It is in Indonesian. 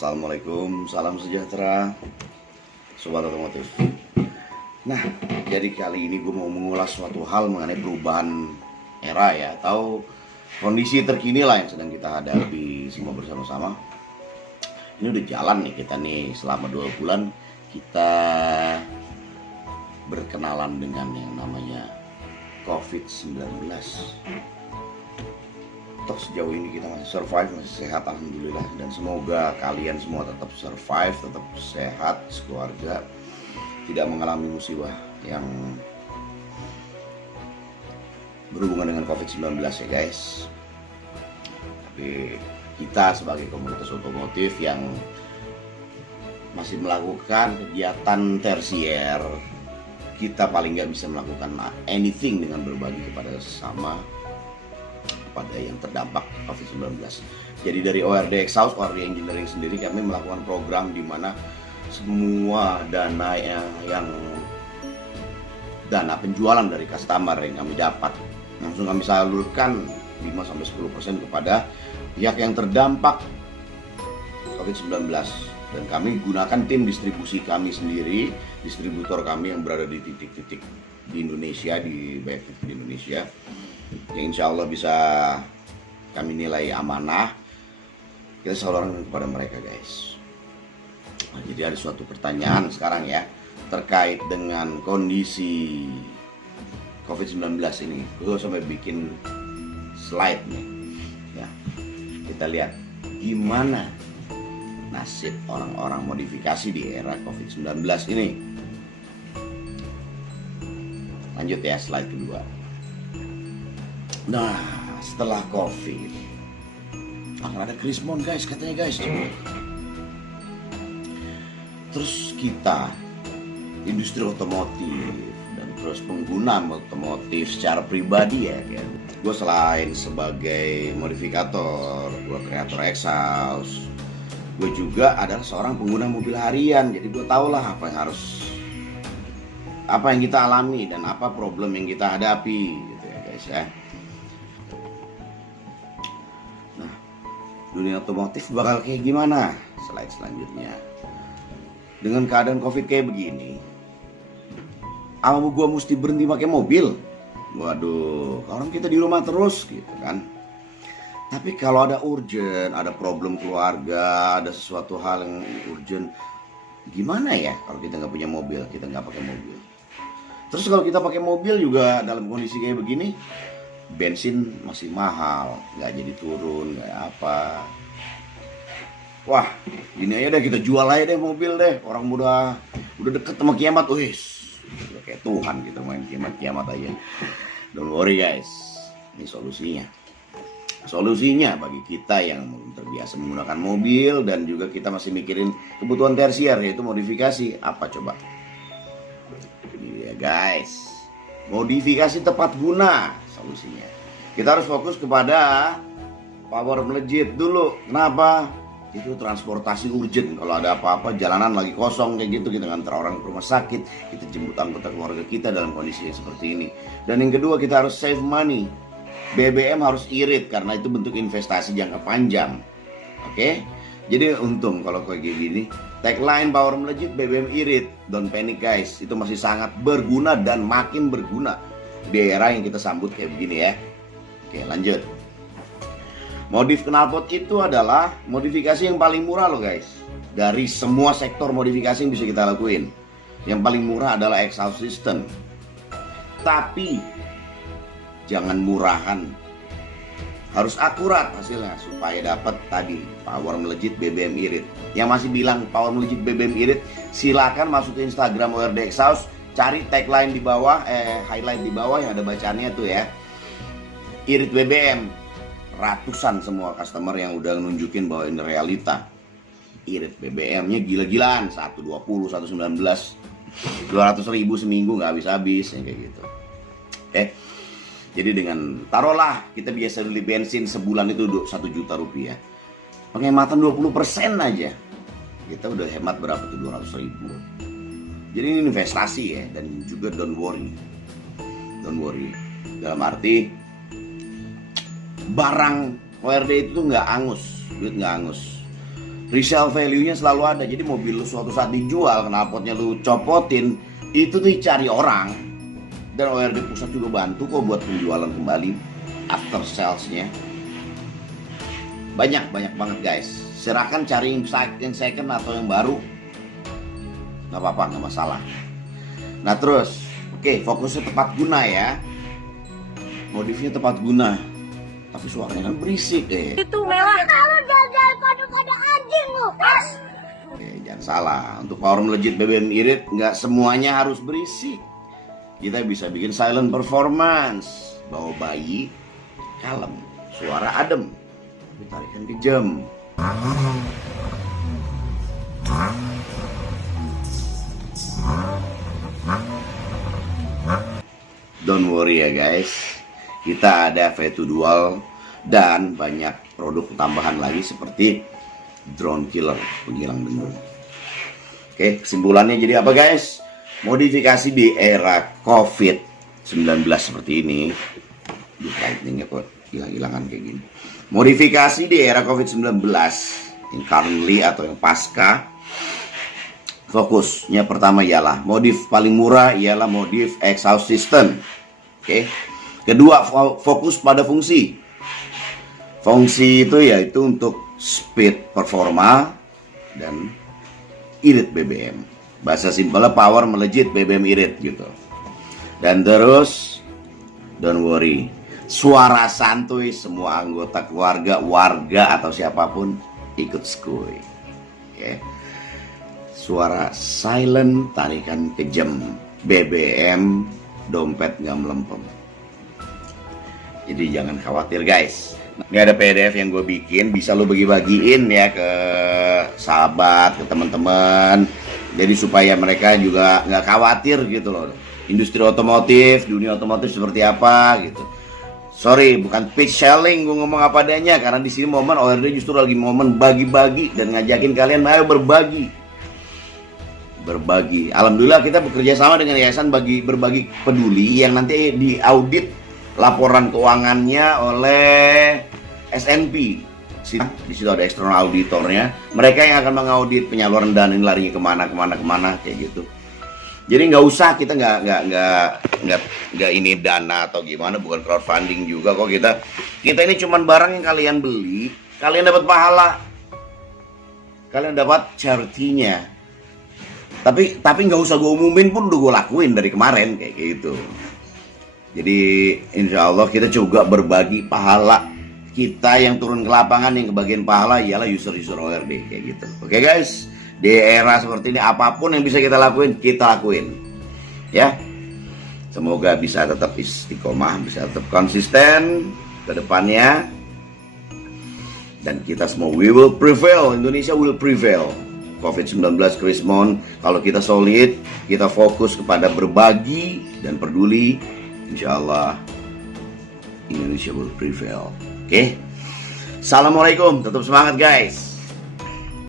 Assalamualaikum, salam sejahtera Sobat Otomotif. Nah, jadi kali ini gue mau mengulas suatu hal mengenai perubahan era ya, atau kondisi terkini lah yang sedang kita hadapi semua bersama-sama. Ini udah jalan nih kita nih selama 2 bulan kita berkenalan dengan yang namanya COVID-19. Toh sejauh ini kita masih survive, masih sehat alhamdulillah, dan semoga kalian semua tetap survive, tetap sehat, sekeluarga tidak mengalami musibah yang berhubungan dengan COVID-19 ya guys. Tapi kita sebagai komunitas otomotif yang masih melakukan kegiatan tersier, kita paling nggak bisa melakukan anything dengan berbagi kepada sesama pada yang terdampak COVID-19. Jadi dari ORD Exhaust, ORD Engineering sendiri kami melakukan program di mana semua dana penjualan dari customer yang kami dapat langsung kami salurkan 5-10% kepada pihak yang terdampak COVID-19. Dan kami gunakan tim distribusi kami sendiri, distributor kami yang berada di titik-titik di Indonesia, di banyak titik di Indonesia, yang insya Allah bisa kami nilai amanah, kita salurkan kepada mereka guys. Nah, jadi ada suatu pertanyaan sekarang ya terkait dengan kondisi COVID-19 ini. Gue sampai bikin slide nih ya. Kita lihat gimana nasib orang-orang modifikasi di era COVID-19 ini. Lanjut ya, slide kedua. Nah, setelah COVID akan ada krismon guys, katanya guys. Terus kita industri otomotif dan terus pengguna otomotif secara pribadi ya. Gue selain sebagai modifikator, gue kreator exhaust, gue juga adalah seorang pengguna mobil harian. Jadi gue tau lah apa yang kita alami dan apa problem yang kita hadapi gitu ya guys ya. Dunia otomotif bakal kayak gimana? Slide selanjutnya. Dengan keadaan COVID kayak begini, apa gua mesti berhenti pakai mobil? Waduh, orang kita di rumah terus gitu kan. Tapi kalau ada urgent, ada problem keluarga, ada sesuatu hal yang urgent, gimana ya kalau kita nggak punya mobil, kita nggak pakai mobil? Terus kalau kita pakai mobil juga dalam kondisi kayak begini, bensin masih mahal, nggak jadi turun, nggak apa. Wah, ini aja deh, kita jual aja deh mobil deh. Orang udah deket sama kiamat, wis. Udah kayak Tuhan kita main kiamat aja. Don't worry guys, ini solusinya. Solusinya bagi kita yang terbiasa menggunakan mobil dan juga kita masih mikirin kebutuhan tersier yaitu modifikasi, apa coba? Iya guys, modifikasi tepat guna solusinya. Kita harus fokus kepada power melejit dulu. Kenapa? Itu transportasi urgent. Kalau ada apa-apa, jalanan lagi kosong kayak gitu, kita ngantar orang ke rumah sakit, kita jemput anggota keluarga kita dalam kondisi seperti ini. Dan yang kedua, kita harus save money. BBM harus irit karena itu bentuk investasi jangka panjang. Oke? Jadi untung kalau kayak gini. Tagline power melejit, BBM irit. Don't panic guys. Itu masih sangat berguna dan makin berguna di era yang kita sambut kayak begini ya. Oke, lanjut. Modif knalpot itu adalah modifikasi yang paling murah loh guys. Dari semua sektor modifikasi yang bisa kita lakuin, yang paling murah adalah exhaust system. Tapi jangan murahan, harus akurat hasilnya supaya dapat tadi power melejit BBM irit. Yang masih bilang power melejit BBM irit, silakan masuk ke Instagram ORD Exhaust, cari tagline di bawah, highlight di bawah yang ada bacaannya tuh ya, irit BBM. Ratusan semua customer yang udah nunjukin bahwa ini realita. Irit BBM-nya gila-gilaan, 120, 119, 200 ribu seminggu nggak habis-habis kayak gitu. Jadi dengan taruhlah kita biasa beli bensin sebulan itu 1 juta rupiah, penghematan 20% aja, kita udah hemat berapa tuh? 200 ribu. Jadi ini investasi ya. Dan juga don't worry dalam arti barang ORD itu nggak angus, duit nggak angus. resale value-nya selalu ada. Jadi mobil lu suatu saat dijual, knalpotnya lu copotin, itu tuh cari orang. Dan ORD pusat juga bantu kok buat penjualan kembali, after sales-nya. Banyak banget guys. Silakan cari yang second atau yang baru, nggak apa-apa, nggak masalah. Nah terus, oke, fokusnya tepat guna ya. Modifnya tepat guna, tapi suaranya kan berisik Itu mewah. Kamu jalan pada anjing lu. Jangan salah, untuk power melejit BBM irit nggak semuanya harus berisik. Kita bisa bikin silent performance, bawa bayi, kalem, suara adem, tarikan kejam. Don't worry ya guys, kita ada V2 Dual dan banyak produk tambahan lagi seperti drone killer, penghilang dengung. Oke, kesimpulannya jadi apa guys? Modifikasi di era COVID-19 seperti ini, lightningnya kok hilang-hilangan kayak gini. Modifikasi di era COVID-19 yang currently atau yang pasca, fokusnya pertama ialah modif paling murah ialah modif exhaust system. Oke. Kedua, fokus pada fungsi. Fungsi itu yaitu untuk speed, performa, dan irit BBM. Bahasa simpelnya power melejit BBM irit gitu. Dan terus, don't worry, suara santuy, semua anggota keluarga, warga atau siapapun ikut skuy. Oke. Suara silent, tarikan kejam, BBM, dompet nggak melempem. Jadi jangan khawatir guys. Ini ada PDF yang gue bikin, bisa lo bagi-bagiin ya ke sahabat, ke teman-teman. Jadi supaya mereka juga nggak khawatir gitu loh. Industri otomotif, dunia otomotif seperti apa gitu. Sorry, bukan pitch selling, gue ngomong apa adanya. Karena di sini momen ORD justru lagi momen bagi-bagi dan ngajakin kalian ayo berbagi. Alhamdulillah kita bekerja sama dengan Yayasan Berbagi Peduli yang nanti diaudit laporan keuangannya oleh SNP. Di situ ada external auditornya. Mereka yang akan mengaudit penyaluran dana ini larinya kemana kayak gitu. Jadi nggak usah, kita nggak ini dana atau gimana, bukan crowdfunding juga kok kita ini cuman barang yang kalian beli, kalian dapat pahala, kalian dapat charity-nya. Tapi nggak usah gue umumin pun udah gue lakuin dari kemarin kayak gitu. Jadi insya Allah kita juga berbagi pahala. Kita yang turun ke lapangan yang kebagian pahala ialah user-user ORD kayak gitu. Oke guys, di era seperti ini apapun yang bisa kita lakuin ya. Semoga bisa tetap istiqomah, bisa tetap konsisten ke depannya. Dan kita semua, we will prevail, Indonesia will prevail. COVID-19 Krismon, kalau kita solid, kita fokus kepada berbagi dan peduli, insya Allah Indonesia will prevail. Oke, Assalamualaikum, tetap semangat guys.